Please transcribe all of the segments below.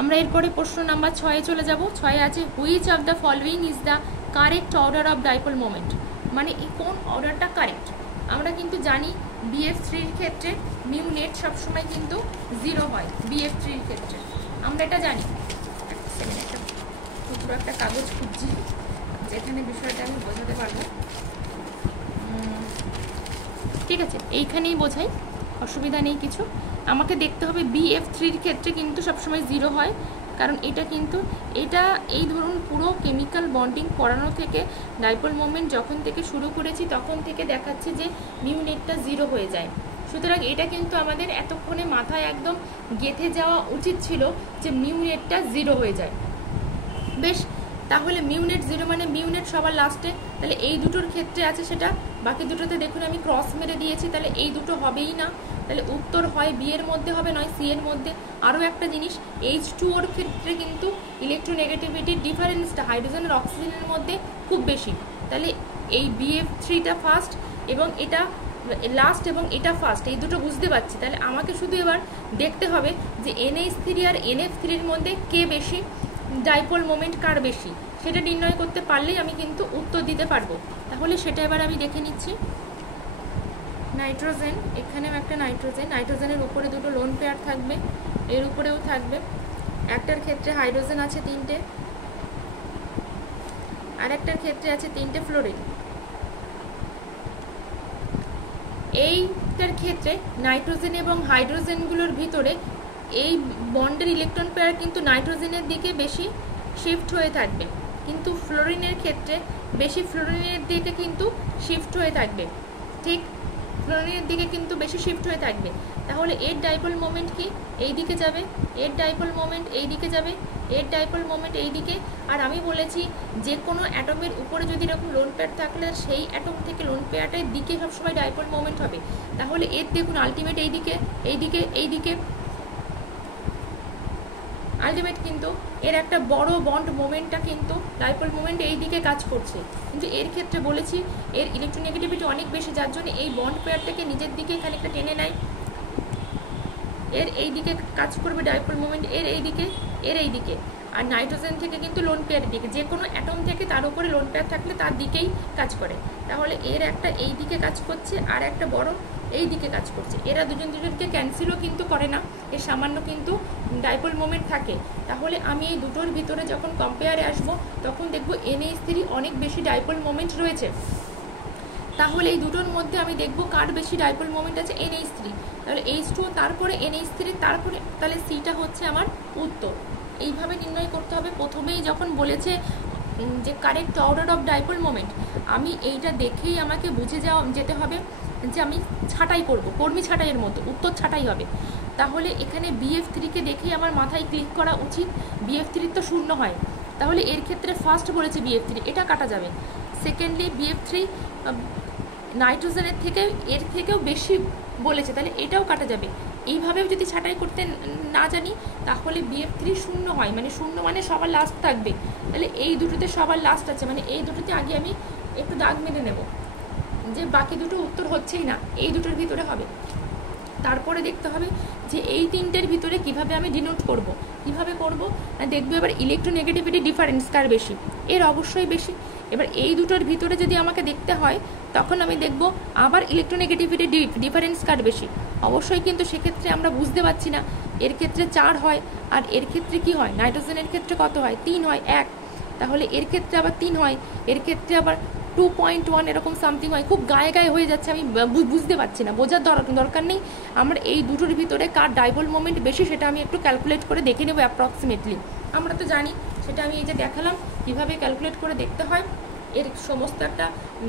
আমরা এরপরে প্রশ্ন নাম্বার 6 চলে যাব। 6 আছে which of the following is the correct order of dipole moment, মানে এই কোন অর্ডারটা কারেক্ট। আমরা কিন্তু জানি BF3-র ক্ষেত্রে মিউ নেট সবসময় কিন্তু 0 হয় BF3-র ক্ষেত্রে, আমরা এটা জানি। পুরো একটা কাগজ খুঁজছি যেখানে বিষয়টা আমি বোঝাতে পারবো। ঠিক আছে, এইখানেই বোঝাই, অসুবিধা নেই কিছু। আমাকে দেখতে হবে BF3-র ক্ষেত্রে কিন্তু সবসময় 0 হয়, কারণ এটা কিন্তু এই ধরুন পুরো কেমিক্যাল বন্ডিং করানো থেকে ডাইপোল মোমেন্ট যখন থেকে শুরু করেছি তখন থেকে দেখাচ্ছে যে মিউ নেটটা 0 হয়ে যায়। সুতরাং এটা কিন্তু আমাদের এতক্ষণে মাথায় একদম গেঁথে যাওয়া উচিত ছিল যে মিউ নেটটা 0 হয়ে যায়। বেশ, তাহলে মিউ নেট 0 মানে মিউ নেট সবার লাস্টে, তাহলে এই দুটোর ক্ষেত্রে আছে সেটা, বাকি দুটোতে দেখুন আমি ক্রস মেরে দিয়েছি, তাহলে এই দুটো হবেই না। তাহলে উত্তর হয় বি এর মধ্যে হবে, নয় সি এর মধ্যে। আরও একটা জিনিস, H2O-র ক্ষেত্রে কিন্তু ইলেকট্রোনেগেটিভিটির ডিফারেন্সটা হাইড্রোজেন আর অক্সিজেনের মধ্যে খুব বেশি। তাহলে এই BF3টা ফার্স্ট এবং এটা লাস্ট এবং এটা ফার্স্ট, এই দুটো বুঝতে পারছি। তাহলে আমাকে শুধু এবার দেখতে হবে যে NH3 আর NF3-র মধ্যে কে বেশি, ডাইপোল মোমেন্ট কার বেশি, সেটা নির্ণয় করতে পারলেই আমি কিন্তু উত্তর দিতে পারবো। তাহলে সেটা এবার আমি দেখে নিচ্ছি। নাইট্রোজেন, এখানেও একটা নাইট্রোজেনের উপরে দুটো লোন পেয়ার থাকবে, এর উপরেও থাকবে। একটার ক্ষেত্রে হাইড্রোজেন আছে 3টে, আর একটার ক্ষেত্রে আছে 3টে ফ্লোরিন। এইটার ক্ষেত্রে নাইট্রোজেন এবং হাইড্রোজেনগুলোর ভিতরে এই বন্ডের ইলেকট্রন পেয়ার কিন্তু নাইট্রোজেনের দিকে বেশি শিফট হয়ে থাকবে, কিন্তু ফ্লোরিনের ক্ষেত্রে বেশি ফ্লোরিনের দিকে কিন্তু শিফট হয়ে থাকবে। ঠিক, ফ্লোরিনের দিকে কিন্তু বেশি শিফট হয়ে থাকবে। তাহলে এর ডাইপোল মোমেন্ট কি, এই দিকে যাবে, এর ডাইপোল মোমেন্ট এই দিকে যাবে, এর ডাইপোল মোমেন্ট এই দিকে। আর আমি বলেছি যে কোনো অ্যাটমের উপরে যদি এরকম লোন পেয়ার থাকলে সেই অ্যাটম থেকে লোন পেয়ারটার দিকে সবসময় ডাইপোল মোমেন্ট হবে। তাহলে এর দেখুন আলটিমেট এই দিকে, এই দিকে, এই দিকে, আলটিমেট কিন্তু এর একটা বড় বন্ড মোমেন্টটা কিন্তু ডাইপোল মোমেন্ট এই দিকে কাজ করছে, কিন্তু এর ক্ষেত্রে বলেছি এর ইলেকট্রোনেগেটিভিটি অনেক বেশি, যার জন্য এই বন্ড পেয়ারটাকে নিজের দিকে খানিকটা টেনে নেয়। এর এই দিকে কাজ করবে ডাইপোল মোমেন্ট, এর এই দিকে, এর এই দিকে। আর নাইট্রোজেন থেকে কিন্তু লোন পেয়ারের দিকে, যে কোনো অ্যাটম থেকে তার উপরে লোন পেয়ার থাকলে তার দিকেই কাজ করে। তাহলে এর একটা এই দিকে কাজ করছে আর একটা বড় এই দিকে কাজ করছে। এরা দুজনকে ক্যান্সেলও কিন্তু করে না, এর সামান্য কিন্তু ডাইপোল মোমেন্ট থাকে। তাহলে আমি এই দুটোর ভিতরে যখন কম্পেয়ারে আসবো তখন দেখবো NH3 অনেক বেশি ডাইপোল মোমেন্ট রয়েছে। তাহলে এই দুটোর মধ্যে আমি দেখবো কার বেশি ডাইপোল মোমেন্ট আছে, NH3। তাহলে H2O তারপরে NH3 তারপরে, তাহলে সিটা হচ্ছে আমার উত্তর। এইভাবে নির্ণয় করতে হবে। প্রথমেই যখন বলেছে যে correct order of dipole moment, আমি এইটা দেখেই আমাকে বুঝে যেতে হবে যে আমি ছাঁটাই করব, কর্মী ছাঁটাইয়ের মতো উত্তর ছাঁটাই হবে। তাহলে এখানে BF3-কে দেখেই আমার মাথায় ক্লিক করা উচিত, BF3 তো 0 হয়, তাহলে এর ক্ষেত্রে ফার্স্ট বলেছে BF3, এটা কাটা যাবে। সেকেন্ডলি BF3 নাইট্রোজেনের থেকে এর থেকেও বেশি বলেছে, তাহলে এটাও কাটা যাবে। এইভাবেও যদি ছাঁটাই করতে না জানি তাহলে BF3 0 হয়, মানে 0 মানে সবার লাস্ট থাকবে। তাহলে এই দুটোতে সবার লাস্ট আছে, মানে এই দুটোতে আগে আমি একটু দাগ মেরে নেব যে বাকি দুটো উত্তর হচ্ছেই না, এই দুটোর ভিতরে হবে। তারপরে দেখতে হবে যে এই তিনটের ভিতরে কিভাবে আমি ডিনোট করব, কিভাবে করব না দেখবো এবার ইলেকট্রোনেগেটিভিটি ডিফারেন্স কার বেশি, এর অবশ্যই বেশি। এবার এই দুটোর ভিতরে যদি আমাকে দেখতে হয় তখন আমি দেখব আবার ইলেকট্রোনেগেটিভিটি ডিফারেন্স কার বেশি, অবশ্যই কিন্তু সেক্ষেত্রে আমরা বুঝতে পারছি না। এর ক্ষেত্রে 4 হয় আর এর ক্ষেত্রে কি হয়, নাইট্রোজেনের ক্ষেত্রে কত হয়, 3 হয়, 1। তাহলে এর ক্ষেত্রে আবার 3 হয়, এর ক্ষেত্রে আবার 2.1 এরকম সামথিং হয়, খুব গায়ে গায়ে হয়ে যাচ্ছে, আমি বুঝতে পারছি না, বোঝার দরকার নেই। আমরা এই দুটোর ভিতরে কার ডাইপোল মোমেন্ট বেশি সেটা আমি একটু ক্যালকুলেট করে দেখে নেব অ্যাপ্রক্সিমেটলি, আমরা তো জানি সেটা আমি এই যে দেখালাম কীভাবে ক্যালকুলেট করে দেখতে হয়। এর সমস্ত একটা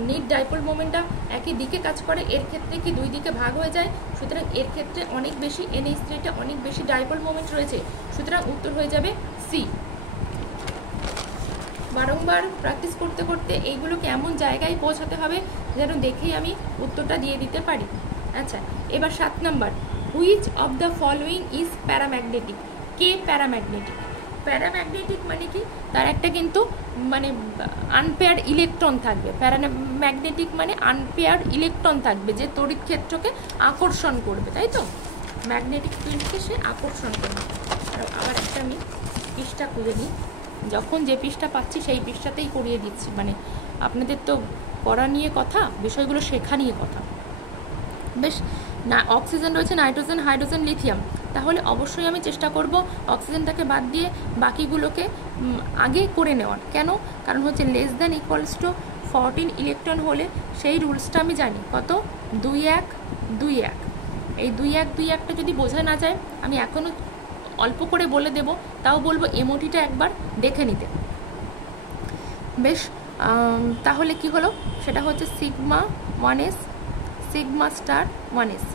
নিট ডাইপোল মোমেন্টটা একই দিকে কাজ করে, এর ক্ষেত্রে কি দুই দিকে ভাগ হয়ে যায়, সুতরাং এর ক্ষেত্রে অনেক বেশি NH3-টা অনেক বেশি ডাইপোল মোমেন্ট রয়েছে, সুতরাং উত্তর হয়ে যাবে সি। বারংবার প্র্যাকটিস করতে করতে এইগুলোকে এমন জায়গায় পৌঁছাতে হবে যেন দেখেই আমি উত্তরটা দিয়ে দিতে পারি। আচ্ছা, এবার 7 number, which of the following is paramagnetic, K paramagnetic. Paramagnetic মানে কি, তার একটা কিন্তু মানে আনপেয়ার্ড ইলেকট্রন থাকবে, প্যারাম্যাগনেটিক মানে আনপেয়ার্ড ইলেকট্রন থাকবে যে তড়িৎ ক্ষেত্রকে আকর্ষণ করবে, তাই তো, ম্যাগনেটিক ফিল্ডকে সে আকর্ষণ করবে। আবার একটা আমি পৃষ্ঠা খুঁজে নিই, যখন যে পৃষ্ঠা পাচ্ছি সেই পৃষ্ঠাতেই করিয়ে দিচ্ছি, মানে আপনাদের তো পড়া নিয়ে কথা, বিষয়গুলো শেখা নিয়ে কথা। বেশ, না অক্সিজেন রয়েছে, নাইট্রোজেন, হাইড্রোজেন, লিথিয়াম, তাহলে অবশ্যই আমি চেষ্টা করব অক্সিজেনটাকে বাদ দিয়ে বাকিগুলোকে আগে করে নেওয়ার। কেন? কারণ হচ্ছে less than equals to 14 electron হলে সেই রুলসটা আমি জানি, কত? 2-1 2-1। এই 2-1 2-1টা যদি বোঝা না যায়, আমি এখনও অল্প করে বলে দেব, তাও বলবো এমওটিটা একবার দেখে নিতে। বেশ, তাহলে কি হলো? সেটা হচ্ছে sigma 1s, sigma star 1s,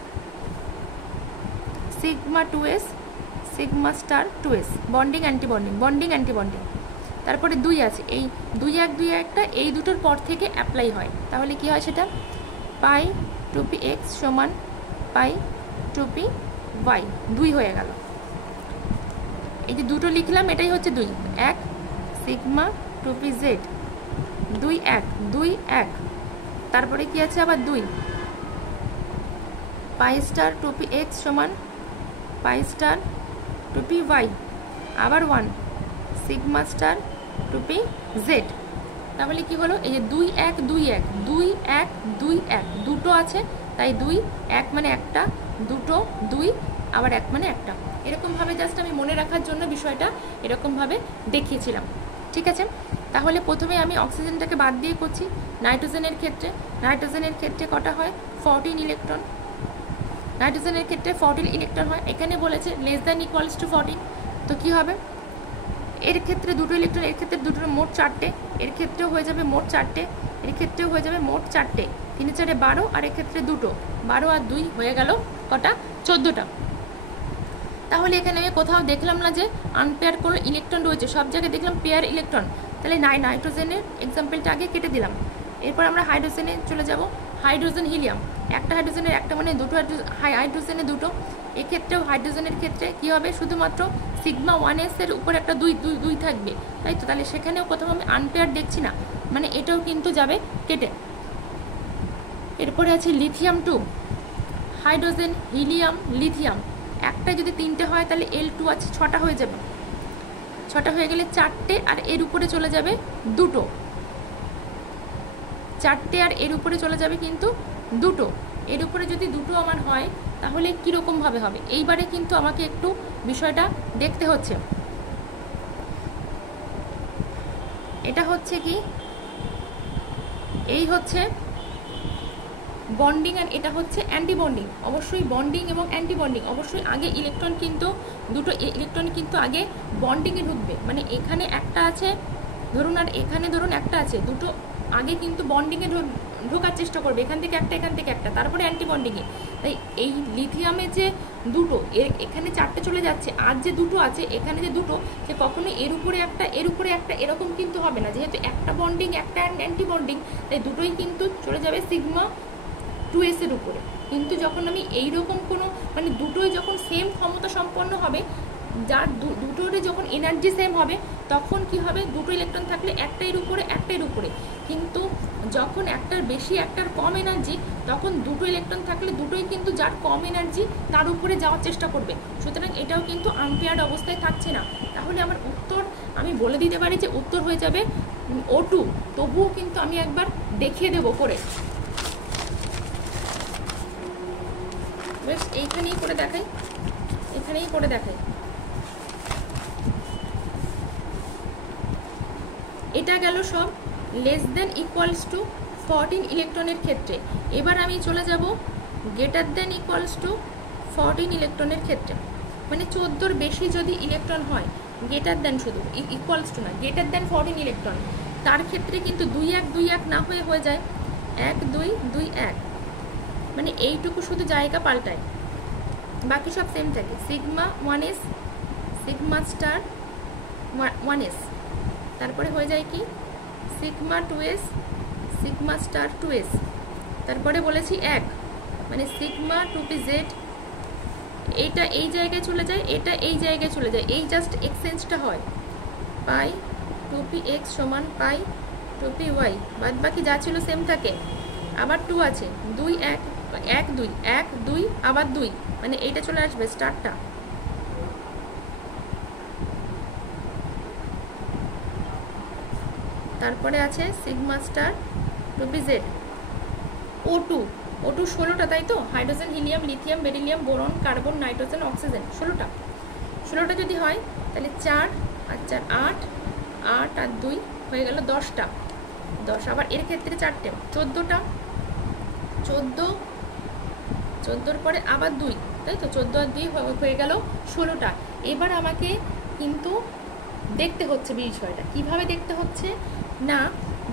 sigma 2s, sigma star 2s, bonding antibonding, bonding antibonding. তারপরে 2 আছে, এই 2-1 2-1টা এই দুটোর পর থেকে অ্যাপ্লাই হয়, তাহলে কি হয় সেটা? পাই 2px সমান পাই 2py, 2 হয়ে গেল। এই যে দুটো লিখলাম এটাই হচ্ছে 2, 1 সিগমা 2pz, 2-1 2-1। তারপরে কি আছে আবার 2 পাই স্টার 2px সমান পাই স্টার 2py, আবার 1 সিগমা স্টার 2pz। তাহলে কি হলো? এই যে 2-1 2-1 2-1 2-1 দুটো আছে, তাই 2-1 মানে একটা, দুটো 2 আবার 1 মানে একটা। এরকমভাবে জাস্ট আমি মনে রাখার জন্য বিষয়টা এরকমভাবে দেখিয়েছিলাম, ঠিক আছে? তাহলে প্রথমে আমি অক্সিজেনটাকে বাদ দিয়ে করছি। নাইট্রোজেনের ক্ষেত্রে কটা হয়? 14 ইলেকট্রন। নাইট্রোজেনের ক্ষেত্রে 14 ইলেকট্রন হয়। এখানে বলেছে লেস দ্যান ইকুয়ালস টু 14, তো কি হবে? এর ক্ষেত্রে দুটো ইলেকট্রন, এর ক্ষেত্রে দুটো, মোট 4টে, এর ক্ষেত্রেও হয়ে যাবে মোট 4টে, এর ক্ষেত্রেও হয়ে যাবে মোট 4টে, 3-4 12, আর এর ক্ষেত্রে দুটো, 12 আর 2 হয়ে গেল কটা? 14টা। তাহলে এখানে আমি কোথাও দেখলাম না যে আনপেয়ার কোনো ইলেকট্রন রয়েছে, সব জায়গায় দেখলাম পেয়ার ইলেকট্রন। তাহলে নাইট্রোজেনের এক্সাম্পলটা আগে কেটে দিলাম। এরপর আমরা হাইড্রোজেনে চলে যাব। হাইড্রোজেন হিলিয়াম, একটা হাইড্রোজেনের একটা মানে দুটো হাইড্রোজেনে দুটো। এক্ষেত্রেও হাইড্রোজেনের ক্ষেত্রে কি হবে? শুধুমাত্র সিগমা 1s এর উপর একটা 2 থাকবে, তাই তো? তাহলে সেখানেও কোথাও আমি আনপেয়ার দেখছি না, মানে এটাও কিন্তু যাবে কেটে। এরপরে আছে লিথিয়াম 2, হাইড্রোজেন হিলিয়াম লিথিয়াম, একটা যদি 3টে হয় তাহলে L2 আছে, 6টা হয়ে যাবে, 6টা হয়ে গেলে 4টে, আর এর উপরে চলে যাবে দুটো, 4টে আর এর উপরে চলে যাবে কিন্তু দুটো। এর উপরে যদি দুটো আমার হয় তাহলে কীরকমভাবে হবে? এইবারে কিন্তু আমাকে একটু বিষয়টা দেখতে হচ্ছে। এটা হচ্ছে কি? এই হচ্ছে বন্ডিং আর এটা হচ্ছে অ্যান্টি বন্ডিং। অবশ্যই বন্ডিং এবং অ্যান্টি বন্ডিং, অবশ্যই আগে ইলেকট্রন কিন্তু দুটো ইলেকট্রন কিন্তু আগে বন্ডিংয়ে ঢুকবে, মানে এখানে একটা আছে ধরুন আর এখানে ধরুন একটা আছে, দুটো আগে কিন্তু বন্ডিংয়ে ঢোকার চেষ্টা করবে, এখান থেকে একটা এখান থেকে একটা, তারপরে অ্যান্টি বন্ডিংয়ে। তাই এই লিথিয়ামে যে দুটো, এখানে 4টে চলে যাচ্ছে, আর যে দুটো আছে এখানে যে দুটো, সে কখনোই এর উপরে একটা এর উপরে একটা এরকম কিন্তু হবে না, যেহেতু একটা বন্ডিং একটা অ্যান্টি বন্ডিং, তাই দুটোই কিন্তু চলে যাবে সিগমা 2s এর উপরে। কিন্তু যখন আমি এইরকম কোনো মানে দুটোই যখন সেম ক্ষমতা সম্পন্ন হবে, যার দুটোরে যখন এনার্জি সেম হবে, তখন কি হবে? দুটো ইলেকট্রন থাকলে একটা এর উপরে একটা এর উপরে, কিন্তু যখন একটার বেশি একটার কম এনার্জি, তখন দুটো ইলেকট্রন থাকলে দুটোই কিন্তু যার কম এনার্জি তার উপরে যাওয়ার চেষ্টা করবে। সুতরাং এটাও কিন্তু আনপেয়ার্ড অবস্থায় থাকছে না। তাহলে আমার উত্তর আমি বলে দিতে পারি যে উত্তর হয়ে যাবে O2। তবুও কিন্তু আমি একবার দেখিয়ে দেবো করে। বেশ, এইখানেই করে দেখাই, এখানেই করে দেখাই। এটা গেল সব লেস দেন ইকুয়ালস টু 14 ইলেকট্রনের ক্ষেত্রে। এবার আমি চলে যাব গ্রেটার দেন ইকুয়ালস টু 14 ইলেকট্রনের ক্ষেত্রে, মানে 14-র বেশি যদি ইলেকট্রন হয়, গ্রেটার দেন শুধু ইকুয়ালস টু না, গ্রেটার দেন 14 ইলেকট্রন, তার ক্ষেত্রে কিন্তু 2-1 2-1 না হয়ে যায় 1-2 2-1, মানে এইটুকু শুধু জায়গা পাল্টায়, বাকি সব সেম থাকে। Sigma 1s, sigma star 1s, তারপরে হয়ে যায় কি sigma 2s, sigma star 2s, তারপরে বলেছি 1 মানে সিগমা 2pz, এইটা এই জায়গায় চলে যায়, এটা এই জায়গায় চলে যায়, এই জাস্ট এক্সচেঞ্জটা হয়। পাই 2px সমান পাই 2py, বাদ বাকি যা ছিল সেম থাকে। আবার 2 আছে, 2 1 1 2 1 2 আবার 2, মানে এইটা চলে আসবে স্টারটা। তারপরে আছে সিগমা স্টার 2pz। O2 16টা, তাই তো? Hydrogen, helium, lithium, beryllium, boron, carbon, nitrogen, oxygen 16টা যদি হয় তাহলে 4 আর 4 8, 8 আর 2 হয়ে গেল 10টা। 10 আবার এর ক্ষেত্রে 4টে 14টা, 14 পরে আবার 2, তাই তো? 14 আর 2 হয়ে গেল 16টা। এবার আমাকে কিন্তু দেখতে হচ্ছে বিষয়টা কিভাবে দেখতে হচ্ছে না,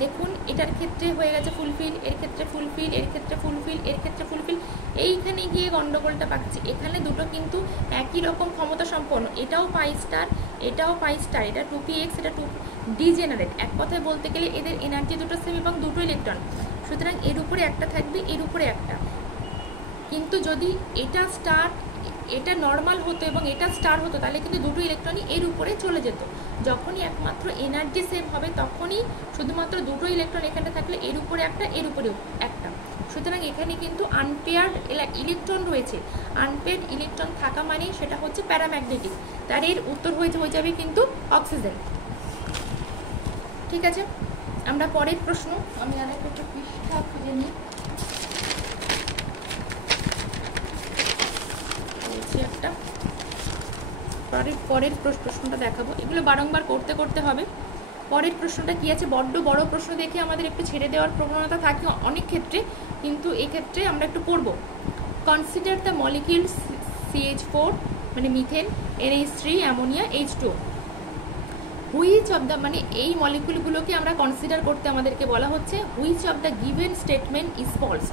দেখুন এটার ক্ষেত্রে হয়ে গেছে ফুলফিল, এর ক্ষেত্রে ফুলফিল, এর ক্ষেত্রে ফুলফিল, এর ক্ষেত্রে ফুলফিল, এইখানে গিয়ে গন্ডগোলটা পাচ্ছি। এখানে দুটো কিন্তু একই রকম ক্ষমতা সম্পন্ন, এটাও পাই স্টার, এটাও পাই স্টার, এটা 2px, এটা 2 ডিজেনারেট। এক কথায় বলতে গেলে এদের এনার্জি দুটো সেম এবং দুটো ইলেকট্রন, সুতরাং এর উপরে একটা থাকবে, এর উপরে একটা। কিন্তু যদি এটা স্টার, এটা নর্মাল হতো এবং এটা স্টার হতো তাহলে কিন্তু দুটো ইলেকট্রনই এর উপরে চলে যেত। যখনই একমাত্র এনার্জি সেম হবে তখনই শুধুমাত্র দুটো ইলেকট্রন এখানে থাকলে এর উপরে একটা, এর উপরেও একটা। সুতরাং এখানে কিন্তু আনপেয়ার্ড ইলেকট্রন রয়েছে। আনপেয়ার্ড ইলেকট্রন থাকা মানে সেটা হচ্ছে প্যারাম্যাগনেটিক, তার এর উত্তর হয়ে যাবে কিন্তু অক্সিজেন। ঠিক আছে, আমরা পরের প্রশ্ন, আমি আরেকটা পৃষ্ঠা খুঁজে নিই, একটা পরের প্রশ্নটা দেখাবো। এগুলো বারংবার করতে করতে হবে। পরের প্রশ্নটা কি আছে, বড্ড বড় প্রশ্ন দেখে আমাদের একটু ছেড়ে দেওয়ার প্রবণতা থাকে অনেক ক্ষেত্রে, কিন্তু এই ক্ষেত্রে আমরা একটু পড়ব। কনসিডার দ্য মলিকিউলস CH4 মানে methane, NH3, ammonia, H2। Which of the, মানে এই মলিকিউলগুলোকে আমরা কনসিডার করতে আমাদেরকে বলা হচ্ছে which of the given statement is false.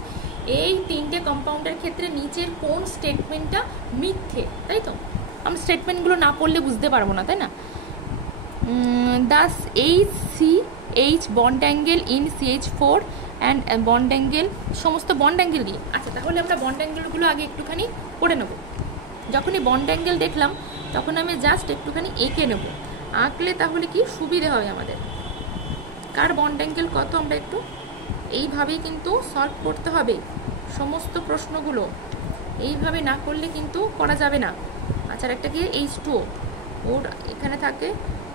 এই তিনটে কম্পাউন্ডের ক্ষেত্রে নিচের কোন স্টেটমেন্টটা মিথ্যে, তাই তো? আমরা স্টেটমেন্টগুলো না পড়লে বুঝতে পারবো না, তাই না? Das HCH bond angle in CH4 and bond angle, সমস্ত বন্ড অ্যাঙ্গেল দিয়ে। আচ্ছা, তাহলে আমরা বন্ড অ্যাঙ্গেলগুলো আগে একটুখানি করে নেব। যখনই বন্ড অ্যাঙ্গেল দেখলাম তখন আমি জাস্ট একটুখানি এঁকে নেব, আঁকলে তাহলে কি সুবিধে হবে আমাদের। কার বন্ড অ্যাঙ্গেল কত আমরা একটু এইভাবেই কিন্তু সলভ করতে হবে সমস্ত প্রশ্নগুলো, এইভাবে না করলে কিন্তু করা যাবে না। আচ্ছা, একটা কি H2O, ওর এখানে থাকে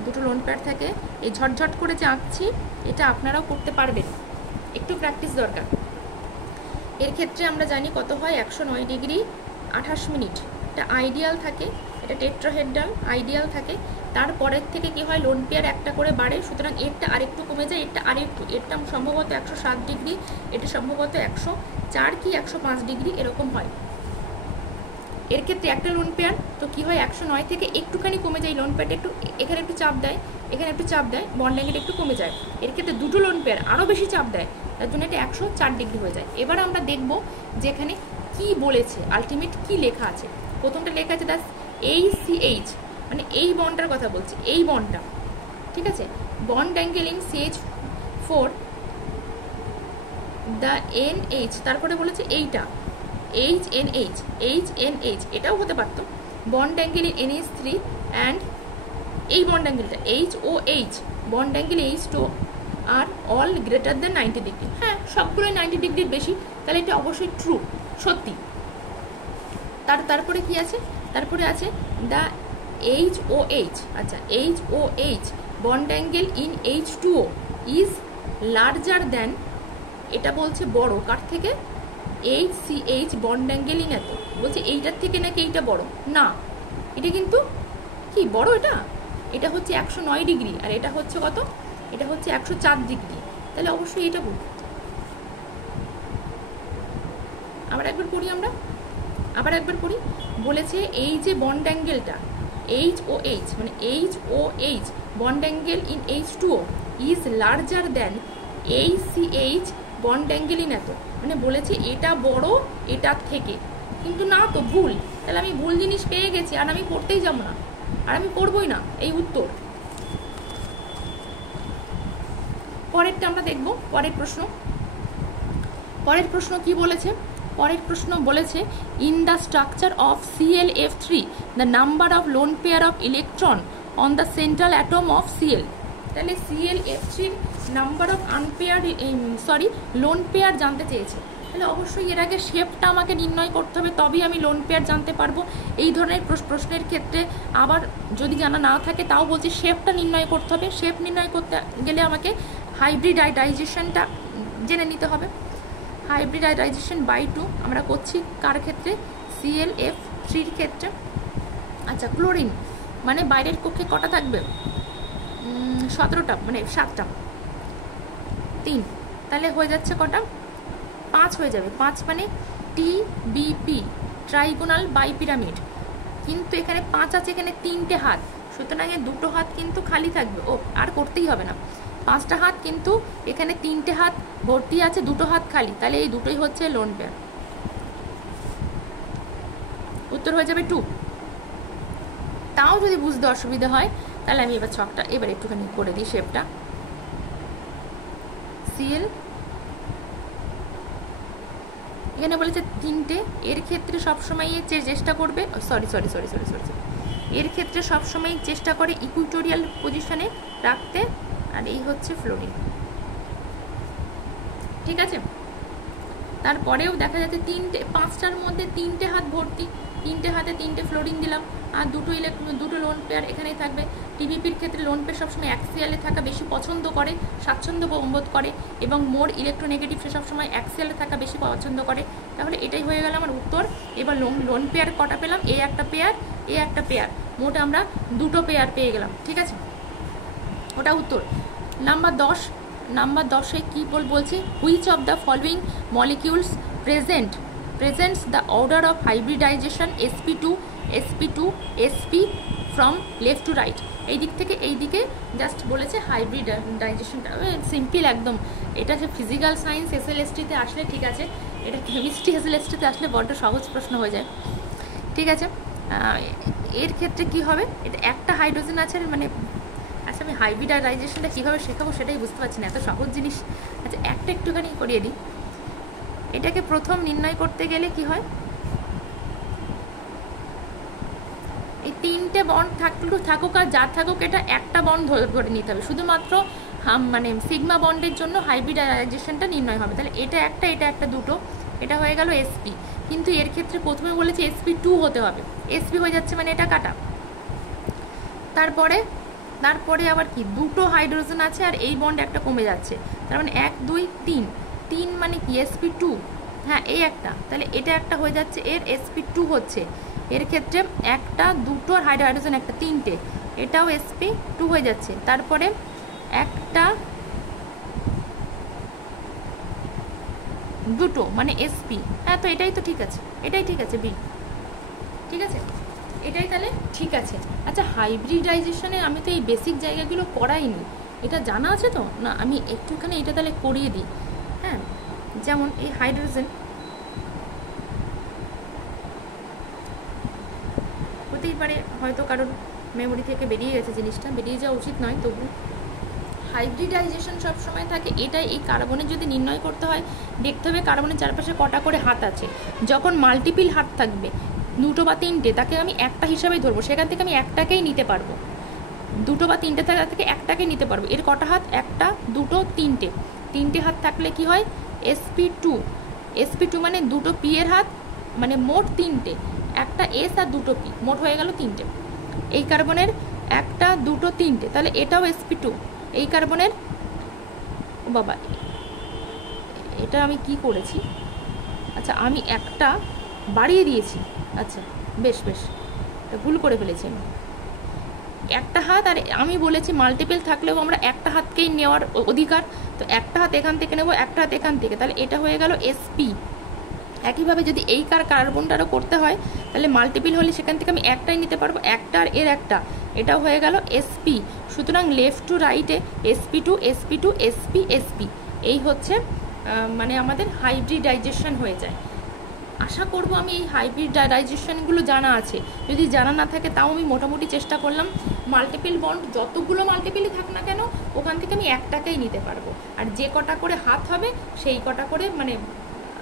দুটো লোন প্যাড থাকে, এই ঝটঝট করে যে আঁকছি এটা আপনারাও করতে পারবেন, একটু প্র্যাকটিস দরকার। এর ক্ষেত্রে আমরা জানি কত হয়, 109 ডিগ্রি 28 মিনিট। এটা আইডিয়াল থাকে, এটা টেট্রাহেড্রাল আইডিয়াল থাকে। তারপরের থেকে কি হয়, লোন পেয়ার একটা করে বাড়ে, সুতরাং এরটা আরেকটু কমে যায়, এরটা আরেকটু, এরটা সম্ভবত 107 ডিগ্রি, এটা সম্ভবত 104 কি 105 ডিগ্রি এরকম হয়। এর ক্ষেত্রে একটা লোন পেয়ার তো কি হয়, 109 থেকে একটুখানি কমে যায়, লোন পেয়ারটা একটু এখানে একটু চাপ দেয়, এখানে একটু চাপ দেয়, বন্ড অ্যাঙ্গেল একটু কমে যায়। এর ক্ষেত্রে দুটো লোন পেয়ার আরও বেশি চাপ দেয়, তার জন্য এটা 104 ডিগ্রি হয়ে যায়। এবার আমরা দেখব যে এখানে কী বলেছে, আলটিমেট কি লেখা আছে। প্রথমটা লেখা আছে দাস HCH, মানে এই বন্ডটার কথা বলছি, এই বন্ডটা, ঠিক আছে? Bond angle in CH4 the NH, তারপরে বলেছে এইটা HNH, এটাও হতে পারতো। Bond angle in NH3 and এই বন্ড অ্যাঙ্গেলটা HOH, বন্ড অ্যাঙ্গেল H2 আর অল গ্রেটার দেন 90 ডিগ্রি। হ্যাঁ, সবগুলোই 90 ডিগ্রির বেশি, তাহলে এটা অবশ্যই ট্রু, সত্যি। তারপরে কি আছে, তারপরে আছে দ্য HOH, আচ্ছা HOH bond angle in H2O is larger than, এটা বলছে বড় কার থেকে, HCH বন্ড অ্যাঙ্গেল ইন এত, বলছে এইটার থেকে নাকি এইটা বড় না, এটা কিন্তু কি বড়, এটা হচ্ছে 109 ডিগ্রি আর এটা হচ্ছে কত, এটা হচ্ছে 104 ডিগ্রি, তাহলে অবশ্যই এটা ভুল। আবার একবার পড়ি, বলেছে এই যে বন্ড অ্যাঙ্গেলটা HOH, মানে HOH bond angle in H2O is larger than HCH bond angle in এত, মানে বলেছে এটা বড় এটার থেকে, কিন্তু না তো, ভুল। তাহলে আমি ভুল জিনিস পেয়ে গেছি আর আমি পড়তেই যাবো না, আর আমি পড়বই না এই উত্তর। পরেরটা আমরা দেখব, পরের প্রশ্ন কি বলেছে। পরের প্রশ্ন বলেছে in the structure of ClF3 the number of lone pair of electron on the central atom of Cl। তাহলে ClF3 number of lone pair জানতে চেয়েছে, তাহলে অবশ্যই এর আগে শেপটা আমাকে নির্ণয় করতে হবে, তবেই আমি লোন পেয়ার জানতে পারবো। এই ধরনের প্রশ্নের ক্ষেত্রে আবার যদি জানা না থাকে তাও বলছি শেপটা নির্ণয় করতে হবে। শেপ নির্ণয় করতে গেলে আমাকে হাইব্রিডাইজেশনটা জেনে নিতে হবে। হাইব্রিডাইজেশন বাই 2 আমরা করছি কার ক্ষেত্রে? ClF3 ক্ষেত্রে। আচ্ছা, ক্লোরিন মানে বাইরের কক্ষে কটা থাকবে? 17টা, মানে 7টা, 3, তাহলে হয়ে যাচ্ছে কটা? 5 হয়ে যাবে। 5 মানে TBP, ট্রাইগোনাল বাইপিরামিড। কিন্তু এখানে 5 আছে, এখানে 3টে হাত, সুতরাং 2টো হাত কিন্তু খালি থাকবে। ও আর করতেই হবে না, 5টা হাত, কিন্তু এখানে 3টে হাত ভর্তি আছে, 2টো হাত খালি, তাহলে এই দুটোই হচ্ছে লোন পেয়ার। উত্তর হয়ে যাবে 2। তাও যদি বুঝতে অসুবিধা হয় তাহলে আমি এবার ছকটা এবার একটুখানি করে দিই শেপটা। Cl এখানে বলেছে 3টে, এর ক্ষেত্রে সবসময় চেষ্টা করবে, সরি, এর ক্ষেত্রে সবসময় চেষ্টা করে ইকুইটোরিয়াল পজিশনে রাখতে, আর এই হচ্ছে ফ্লোরিন। ঠিক আছে, তারপরেও দেখা যাচ্ছে 5টার মধ্যে 3টে হাত ভর্তি, 3টে হাতে 3টে ফ্লোরিন দিলাম, আর দুটো লোন পেয়ার এখানেই থাকবে। টিবিপির ক্ষেত্রে লোন পেয়ার সবসময় অ্যাক্সিয়ালে থাকা বেশি পছন্দ করে, স্বাচ্ছন্দ্য বোধ করে, এবং মোর ইলেকট্রোনেগেটিভ সে সবসময় অ্যাক্সিয়ালে থাকা বেশি পছন্দ করে। তাহলে এটাই হয়ে গেল আমার উত্তর। এবার লোন পেয়ার কটা পেলাম? এ একটা পেয়ার, এ একটা পেয়ার, মোট আমরা 2টো পেয়ার পেয়ে গেলাম। ঠিক আছে, ওটা উত্তর। নাম্বার 10-এ কি বলছি? Which of the following molecules presents the order of hybridization sp2 sp from left to right. এই দিক থেকে এই দিকে জাস্ট বলেছে হাইব্রিডাইজেশনটা, সিম্পল একদম। এটা যে ফিজিক্যাল সায়েন্স SLST-তে আসলে ঠিক আছে, এটা কেমিস্ট্রি SLST-তে আসলে বড্ড সহজ প্রশ্ন হয়ে যায়। ঠিক আছে, এর ক্ষেত্রে কি হবে? এটা একটা হাইড্রোজেন আছে, মানে আচ্ছা আমি হাইব্রিডাইজেশনটা কীভাবে শেখাবো সেটাই বুঝতে পারছি না, এত সহজ জিনিস। আচ্ছা একটা একটুখানি করিয়ে দিই। এটাকে প্রথম নির্ণয় করতে গেলে কি হয়? এই 3টে বন্ড থাকুক আর যা থাকুক, এটা একটা বন্ড ধরে নিতে হবে, শুধুমাত্র মানে সিগমা বন্ডের জন্য হাইব্রিডাইজেশনটা নির্ণয় হবে। তাহলে এটা একটা 2টো, এটা হয়ে গেল sp। কিন্তু এর ক্ষেত্রে প্রথমে বলেছে sp2 হতে হবে, sp হয়ে যাচ্ছে মানে এটা কাটা। তারপরে আবার কি? 2টো হাইড্রোজেন আছে আর এই বন্ড একটা কমে যাচ্ছে, তার মানে 1 2 3 মানে কি? sp2, হ্যাঁ এই একটা, তাহলে এটা একটা হয়ে যাচ্ছে, এর sp2 হচ্ছে। এর ক্ষেত্রে একটা, 2টো আর হাইড্রোজেন একটা, 3টে, এটাও sp2 হয়ে যাচ্ছে। তারপরে একটা, 2টো মানে sp, হ্যাঁ তো এটাই তো ঠিক আছে, এটাই ঠিক আছে, বি ঠিক আছে, এটাই তাহলে ঠিক আছে। আচ্ছা হাইব্রিডাইজেশনে আমি তো এই বেসিক জায়গাগুলো করাইনি, এটা জানা আছে তো? না আমি একটুখানি এটা তাহলে করিয়ে দিই। হ্যাঁ, যেমন এই হাইড্রোজেন হতেই পারে হয়তো কারোর মেমোরি থেকে বেরিয়ে গেছে জিনিসটা, বেরিয়ে যাওয়া উচিত নয়, তবু হাইব্রিডাইজেশন সবসময় থাকে। এটাই এই কার্বনের যদি নির্ণয় করতে হয়, দেখতে হবে কার্বনের চারপাশে কটা করে হাত আছে। যখন মাল্টিপিল হাত থাকবে, 2টো বা 3টে, তাকে আমি একটা হিসাবেই ধরবো, সেখান থেকে আমি একটাকেই নিতে পারবো। 2টো বা 3টে থেকে একটাকে নিতে পারবো। এর কটা হাত? একটা, 2টো, 3টে হাত থাকলে কি হয়? sp2 মানে 2টো p এর হাত, মানে মোট 3টে, একটা s আর 2টো p, মোট হয়ে গেল 3টে। এই কার্বনের একটা, 2টো, 3টে, তাহলে এটাও sp2। এই কার্বনের, ও বাবা এটা আমি কি করেছি? আচ্ছা আমি একটা বাড়িয়ে দিয়েছি, আচ্ছা বেশ ভুল করে ফেলেছি আমি। একটা হাত, আর আমি বলেছি মাল্টিপল থাকলেও আমরা একটা হাতকেই নেওয়ার অধিকার, তো একটা হাত এখান থেকে নেবো, একটা হাত এখান থেকে, তাহলে এটা হয়ে গেল sp। একইভাবে যদি এই কার্বনটারও করতে হয়, তাহলে মাল্টিপল হলে সেখান থেকে আমি একটাই নিতে পারবো, একটা আর এর একটা, এটাও হয়ে গেল sp। সুতরাং লেফট টু রাইটে sp2 sp2 sp sp, এই হচ্ছে মানে আমাদের হাইব্রিডাইজেশন হয়ে যায়। আশা করব আমি এই হাইব্রিডাইজেশনগুলো জানা আছে, যদি জানা না থাকে তাও আমি মোটামুটি চেষ্টা করলাম। মাল্টিপল বন্ড যতগুলো মাল্টিপলই থাক না কেন, ওখান থেকে আমি একটাকেই নিতে পারবো, আর যে কটা করে হাত হবে সেই কটা করে মানে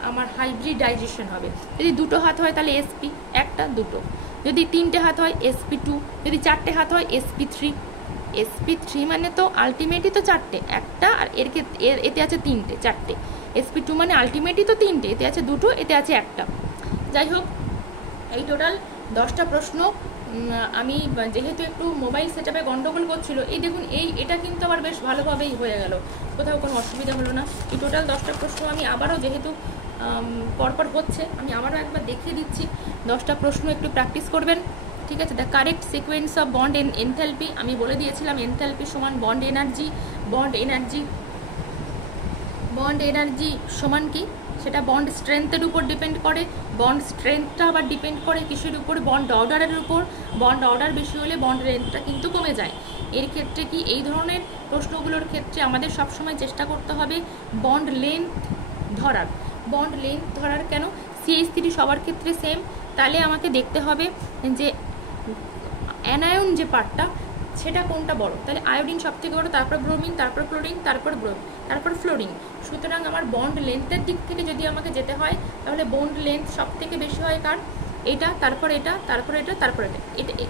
আমার হাইব্রিডাইজেশন হবে। যদি 2টো হাত হয় তাহলে sp, একটা, 2টো। যদি 3টে হাত হয় sp2, যদি 4টে হাত হয় sp3 মানে তো আলটিমেটলি তো 4টে, একটা আর এতে আছে 3টে, 4টে। sp2 মানে আলটিমেটলি তো 3টে, এতে আছে 2টো, এতে আছে একটা। যাই হোক, এই টোটাল 10টা প্রশ্ন আমি যেহেতু একটু মোবাইল সেটআপে গন্ডগোল করছিল, এই দেখুন এটা কিন্তু আবার বেশ ভালোভাবেই হয়ে গেল, কোথাও কোনো অসুবিধা হলো না। এই টোটাল 10টা প্রশ্ন আমি আবারও, যেহেতু পরপর হচ্ছে, আমি আবারও একবার দেখিয়ে দিচ্ছি। 10টা প্রশ্ন একটু প্র্যাকটিস করবেন, ঠিক আছে। The correct sequence of bond enthalpy, আমি বলে দিয়েছিলাম এনথালপি সমান বন্ড এনার্জি। বন্ড এনার্জি সমান কি, সেটা বন্ড স্ট্রেংথের উপর ডিপেন্ড করে। বন্ড স্ট্রেংথটা আবার ডিপেন্ড করে কিসের উপর, বন্ড অর্ডারের উপর। বন্ড অর্ডার বেশি হলে বন্ড লেন্থটা কিন্তু কমে যায়। এর ক্ষেত্রে কি, এই ধরনের প্রশ্নগুলোর ক্ষেত্রে আমাদের সবসময় চেষ্টা করতে হবে বন্ড লেন্থ ধরার। বন্ড লেন্থ ধরার কেন, CH3 সবার ক্ষেত্রে সেম, তাহলে আমাকে দেখতে হবে যে অ্যানায়ন যে পার্টটা সেটা কোনটা বড়, তাহলে আয়োডিন সব থেকে বড়, তারপর ব্রোমিন, তারপর ক্লোরিন, তারপর ফ্লোরিন। সুতরাং আমার বন্ড লেন্থের দিক থেকে যদি আমাকে যেতে হয়, তাহলে বন্ড লেন্থ সব থেকে বেশি হয় কার, এটা, তারপর এটা, তারপর এটা, তারপর এটা।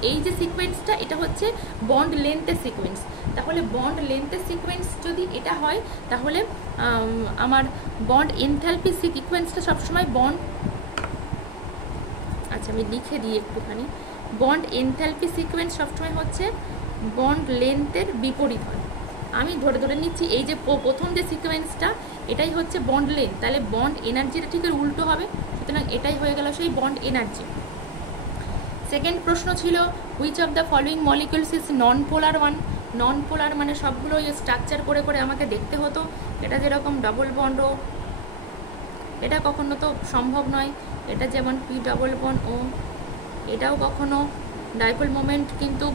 এই যে সিকোয়েন্সটা, এটা হচ্ছে বন্ড লেন্থের সিকোয়েন্স। তাহলে বন্ড লেন্থের সিকোয়েন্স যদি এটা হয়, তাহলে আমার বন্ড এনথালপি সিকোয়েন্সটা সবসময় বন্ড, আচ্ছা আমি লিখে দিই একটুখানি, বন্ড এনথালপি সিকোয়েন্স সবসময় হচ্ছে বন্ড লেন্থের বিপরীত হয়। আমি ধরে নিচ্ছি এই যে প্রথম যে সিকোয়েন্সটা, এটাই হচ্ছে বন্ড লেন্থ, তাহলে বন্ড এনার্জিটা ঠিক উল্টো হবে। সুতরাং এটাই হয়ে গেল সেই বন্ড এনার্জি। সেকেন্ড প্রশ্ন ছিল which of the following molecules is non polar one. Non polar মানে সবগুলো স্ট্রাকচার করে করে আমাকে দেখতে হতো। এটা যেরকম ডবল বন্ড ও, এটা কখনো তো সম্ভব নয়। এটা যেমন P ডবল বন্ড ও, এটাও কখনো ডাইপোল মোমেন্ট কিন্তু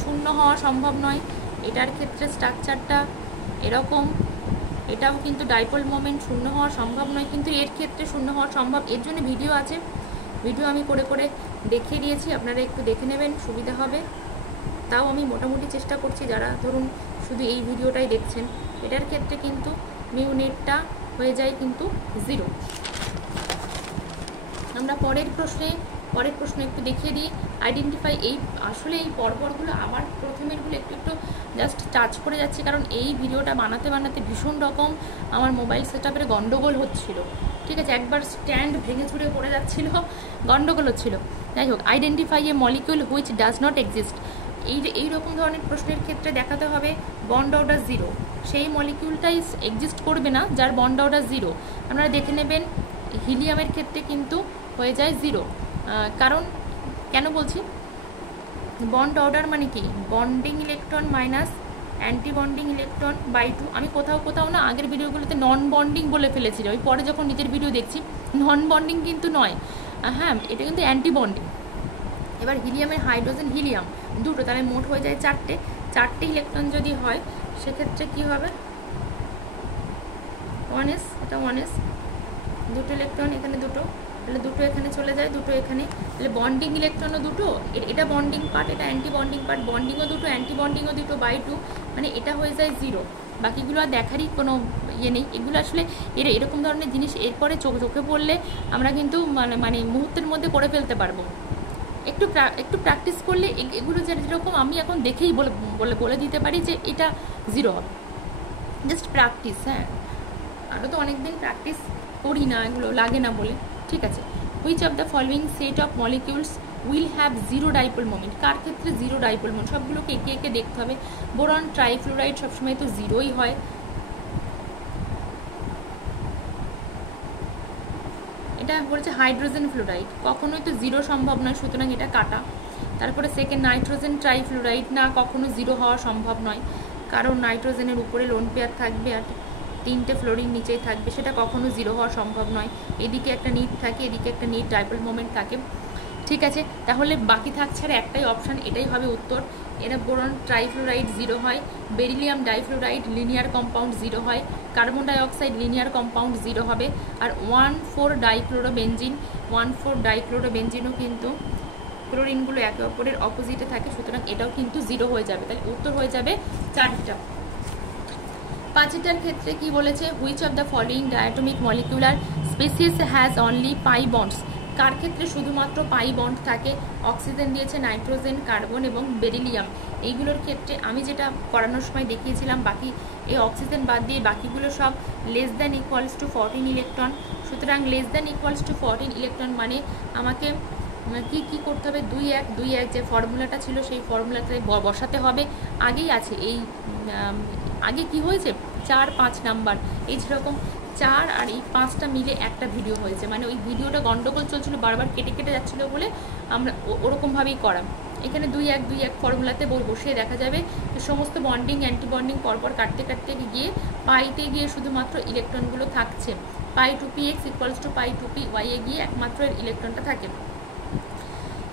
শূন্য হওয়া সম্ভব নয়। এটার ক্ষেত্রে স্ট্রাকচারটা এরকম, এটাও কিন্তু ডাইপোল মোমেন্ট শূন্য হওয়া সম্ভব নয়, কিন্তু এর ক্ষেত্রে শূন্য হওয়া সম্ভব। এর জন্য ভিডিও আছে, ভিডিও আমি করে করে দেখিয়ে দিয়েছি, আপনারা একটু দেখে নেবেন, সুবিধা হবে। তাও আমি মোটামুটি চেষ্টা করছি, যারা ধরুন শুধু এই ভিডিওটাই দেখছেন, এটার ক্ষেত্রে কিন্তু মিউনেটটা হয়ে যায় কিন্তু 0। আমরা পরের প্রশ্ন একটু দেখিয়ে দিই। আইডেন্টিফাই, আসলে এই পরপরগুলো আমার প্রথমেরগুলো একটু জাস্ট টাচ করে যাচ্ছে, কারণ এই ভিডিওটা বানাতে ভীষণ রকম আমার মোবাইল সেটআপের গন্ডগোল হচ্ছিল, ঠিক আছে। একবার স্ট্যান্ড ভেঙে চুরে পড়ে যাচ্ছিল, গন্ডগোল হচ্ছিল। যাই হোক, identify A molecule which does not exist. এই রকম ধরনের প্রশ্নের ক্ষেত্রে দেখাতে হবে বন্ড অর্ডার 0, সেই মলিকিউলটাই এক্সিস্ট করবে না যার বন্ড অর্ডার 0। আপনারা দেখে নেবেন হিলিয়ামের ক্ষেত্রে কিন্তু হয়ে যায় 0। কারণ কেন বলছি, বন্ড অর্ডার মানে কি, bonding electron minus anti bonding electron by 2। আমি কোথাও না আগের ভিডিওগুলোতে নন বন্ডিং বলে ফেলেছিলাম, ওই পরে যখন নিজের ভিডিও দেখছি নন বন্ডিং কিন্তু নয়, হ্যাঁ এটা কিন্তু অ্যান্টি বন্ডিং। এবার হিলিয়ামের হাইড্রোজেন হিলিয়াম দুটো, তাহলে মোট হয়ে যায় 4টে ইলেকট্রন যদি হয়, সেক্ষেত্রে কি হবে 1s, এটা 1s, দুটো ইলেকট্রন এখানে দুটো, তাহলে দুটো এখানে চলে যায়, দুটো এখানে, তাহলে বন্ডিং ইলেকট্রনও দুটো, এটা বন্ডিং পার্ট, এটা অ্যান্টি বন্ডিং পার্ট, বন্ডিংও দুটো, অ্যান্টি বন্ডিংও দুটো, বাই 2, মানে এটা হয়ে যায় 0। বাকিগুলো আর দেখারই কোনো ইয়ে নেই। এগুলো আসলে এরকম ধরনের জিনিস এরপরে চোখে পড়লে আমরা কিন্তু মানে মুহূর্তের মধ্যে করে ফেলতে পারবো। একটু প্র্যাকটিস করলে এগুলো যেরকম আমি এখন দেখেই বলে দিতে পারি যে এটা 0 হবে, জাস্ট প্র্যাকটিস। হ্যাঁ, আরও তো অনেকদিন প্র্যাকটিস করি না, এগুলো লাগে না বলে, ঠিক আছে। Which of the following set of molecules will have 0 dipole moment. কার ক্ষেত্রে 0 ডাইপোল মোমেন্ট, সবগুলোকে একে দেখতে হবে। বোরন ট্রাইফ্লোরাইড সবসময় তো 0ই হয়। এটা বলছে হাইড্রোজেন ফ্লোরাইড, কখনোই তো 0 সম্ভব নয়, সুতরাং এটা কাটা। তারপরে সেকেন্ড নাইট্রোজেন ট্রাইফ্লোরাইড, না কখনো 0 হওয়া সম্ভব নয়, কারণ নাইট্রোজেনের উপরে লোন পেয়ার থাকবে আর 3টে ফ্লোরিন নিচেই থাকবে, সেটা কখনো 0 হওয়া সম্ভব নয়। এদিকে একটা নিট থাকে, এদিকে একটা নিট ডাইপোল মোমেন্ট থাকে, ঠিক আছে। তাহলে বাকি থাকছে আর একটাই অপশান, এটাই হবে উত্তর। এরা বোরন ট্রাইফ্লোরাইড 0 হয়, বেরিলিয়াম ডাইফ্লোরাইড লিনিয়ার কম্পাউন্ড 0 হয়, কার্বন ডাইঅক্সাইড লিনিয়ার কম্পাউন্ড 0 হবে, আর 1,4-ডাইক্লোরোবেনজিনও কিন্তু ক্লোরিনগুলো একে অপরের অপোজিটে থাকে, সুতরাং এটাও কিন্তু 0 হয়ে যাবে। তাহলে উত্তর হয়ে যাবে 4টা। 5টার ক্ষেত্রে কি বলেছে, which of the following diatomic molecular species has only pi bonds. কার ক্ষেত্রে শুধুমাত্র পাই বন্ড থাকে, অক্সিজেন দিয়েছে, নাইট্রোজেন, কার্বন এবং বেরিলিয়াম। এইগুলোর ক্ষেত্রে আমি যেটা করানোর সময় দেখিয়েছিলাম, বাকি এই অক্সিজেন বাদ দিয়ে বাকিগুলো সব < 1414 14 ইলেকট্রন। সুতরাং < < 14 ইলেকট্রন মানে আমাকে কি কি করতে হবে, 2 1 যে ফর্মুলাটা ছিল সেই ফর্মুলাতে বসাতে হবে। আগেই আছে এই আগে কি হয়েছে 4 5 নাম্বার, এই যেরকম 4 আর এই 5টা মিলে একটা ভিডিও হয়েছে, মানে ওই ভিডিওটা গন্ডগোল চলছিল, বারবার কেটে কেটে যাচ্ছিলো বলে আমরা ওরকমভাবেই করা। এখানে 2 1 ফর্মুলাতে বসিয়ে দেখা যাবে সমস্ত বন্ডিং অ্যান্টি বন্ডিং পরপর কাটতে কাটতে গিয়ে পাইতে গিয়ে শুধুমাত্র ইলেকট্রনগুলো থাকছে। Pi two p x equals to pi two p ওয়াইয়ে গিয়ে একমাত্র ইলেকট্রনটা থাকে।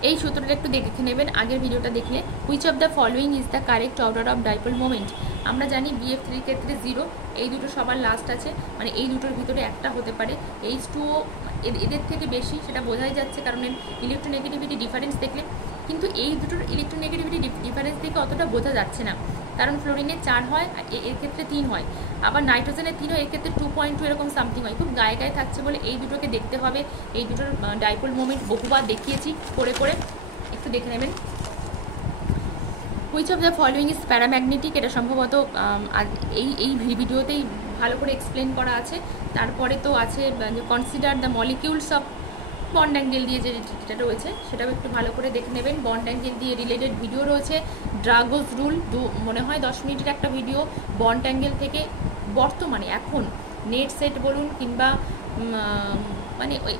এই সূত্রটা একটু দেখে নেবেন আগের ভিডিওটা দেখলে। Which of the following is the correct order of dipole moment. আমরা জানি BF3 ক্ষেত্রে 0, এই দুটো সবার লাস্ট আছে, মানে এই দুটোর ভিতরে একটা হতে পারে। H2O এদের থেকে বেশি, সেটা বোঝাই যাচ্ছে কারণ ইলেকট্রোনেগেটিভিটি ডিফারেন্স দেখলে। কিন্তু এই দুটোর ইলেকট্রোনেগেটিভিটি ডিফারেন্স থেকে অতটা বোঝা যাচ্ছে না, কারণ ফ্লোরিনে 4 হয়, এর ক্ষেত্রে 3 হয়, আবার নাইট্রোজেনের 3 হয়, এর ক্ষেত্রে 2.2 এরকম সামথিং হয়। খুব গায়ে গায়ে থাকছে বলে এই দুটোকে দেখতে হবে। এই দুটোর ডাইপোল মোমেন্ট বহুবার দেখিয়েছি করে করে, একটু দেখে নেবেন। Which of the following is paramagnetic, এটা সম্ভবত এই ভিডিওতেই ভালো করে এক্সপ্লেন করা আছে। তারপরে তো আছে consider the molecules of bond angle দিয়ে যেটা রয়েছে সেটাও একটু ভালো করে দেখে নেবেন। বন্ড অ্যাঙ্গেল দিয়ে রিলেটেড ভিডিও রয়েছে। ড্রাগোস রুল মনে হয় 10 মিনিটের একটা ভিডিও। বন্ড অ্যাঙ্গেল থেকে বর্তমানে এখন নেট সেট বলুন কিংবা মানে ওই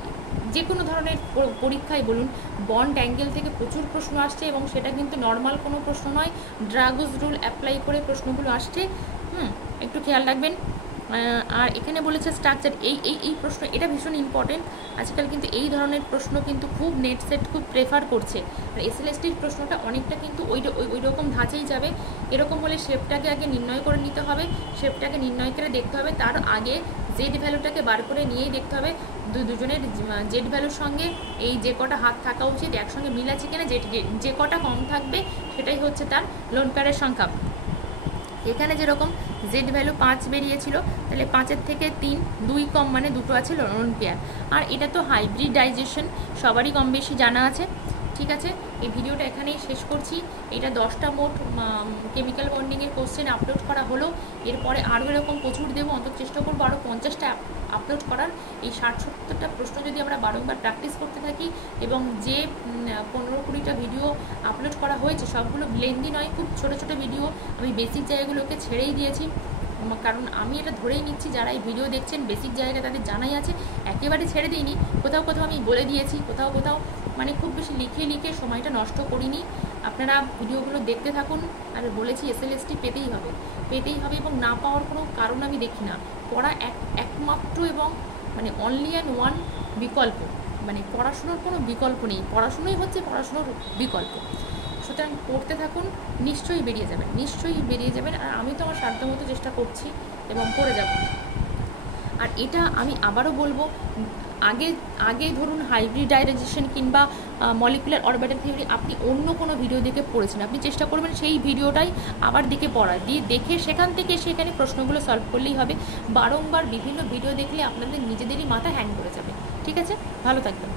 যে কোনো ধরনের পরীক্ষায় বলুন, বন্ড অ্যাঙ্গেল থেকে প্রচুর প্রশ্ন আসছে এবং সেটা কিন্তু নর্মাল কোনো প্রশ্ন নয়, ড্রাগোস রুল অ্যাপ্লাই করে প্রশ্নগুলো আসছে। একটু খেয়াল রাখবেন। আর এখানে বলেছে স্ট্রাকচার, এই প্রশ্ন এটা ভীষণ ইম্পর্টেন্ট। আজকাল কিন্তু এই ধরনের প্রশ্ন কিন্তু খুব নেট সেট খুব প্রেফার করছে। আর SLSTর প্রশ্নটা অনেকটা কিন্তু ওই রকম ধাঁচেই যাবে। এরকম হলে শেপটাকে আগে নির্ণয় করে নিতে হবে, শেপটাকে নির্ণয় করে দেখতে হবে, তার আগে জেড ভ্যালুটাকে বার করে নিয়েই দেখতে হবে দুজনের জেড ভ্যালুর সঙ্গে এই যে কটা হাত থাকা উচিত একসঙ্গে মিল আছে কিনা। যে কটা কম থাকবে সেটাই হচ্ছে তার লোন পেয়ারের সংখ্যা। এখানে যেরকম জেড ভ্যালু 5 বেরিয়েছিল, তাহলে 5-এর থেকে 3 2 কম, মানে দুটো আছে লোন পেয়ার। আর এটা তো হাইব্রিডাইজেশন সবারই কম বেশি জানা আছে। ঠিক আছে, এই ভিডিওটা এখানেই শেষ করছি। এটা 10টা মোট কেমিক্যাল বন্ডিংয়ের কোশ্চেন আপলোড করা হলো। এরপরে আরও এরকম প্রচুর দেবো, অন্তত চেষ্টা করবো আরও 50টা আপলোড করার। এই 60-70টা প্রশ্ন যদি আমরা বারংবার প্র্যাকটিস করতে থাকি এবং যে 15-20টা ভিডিও আপলোড করা হয়েছে সবগুলো লেন্দি নয়, খুব ছোটো ছোটো ভিডিও। আমি বেসিক জায়গাগুলোকে ছেড়েই দিয়েছি, কারণ আমি এটা ধরেই নিচ্ছি যারা এই ভিডিও দেখছেন বেসিক জায়গা তাদের জানাই আছে, একেবারে ছেড়ে দিইনি। কোথাও কোথাও আমি বলে দিয়েছি, কোথাও কোথাও মানে খুব বেশি লিখে সময়টা নষ্ট করিনি। আপনারা ভিডিওগুলো দেখতে থাকুন। আর বলেছি SLST পেতেই হবে এবং না পাওয়ার কোনো কারণ আমি দেখি না। পড়া একমাত্র এবং মানে অনলি অ্যান্ড ওয়ান বিকল্প, মানে পড়াশুনোর কোনো বিকল্প নেই, পড়াশুনোই হচ্ছে পড়াশুনোর বিকল্প। সুতরাং পড়তে থাকুন, নিশ্চয়ই বেরিয়ে যাবেন। আর আমি তো আমার সাধ্যমতো চেষ্টা করছি এবং করে যাব। আর এটা আমি আবারও বলবো, আগে ধরুন হাইব্রিডাইজেশন কিংবা মলিকুলার অরবিটাল থিওরি আপনি অন্য কোনো ভিডিও দেখে পড়েছেন, আপনি চেষ্টা করবেন সেই ভিডিওটাই আবার দেখে সেখান থেকে সেখানে প্রশ্নগুলো সলভ করলেই হবে। বারংবার বিভিন্ন ভিডিও দেখলে আপনাদের নিজেদেরই মাথা হ্যাং করে যাবে। ঠিক আছে, ভালো থাকবেন।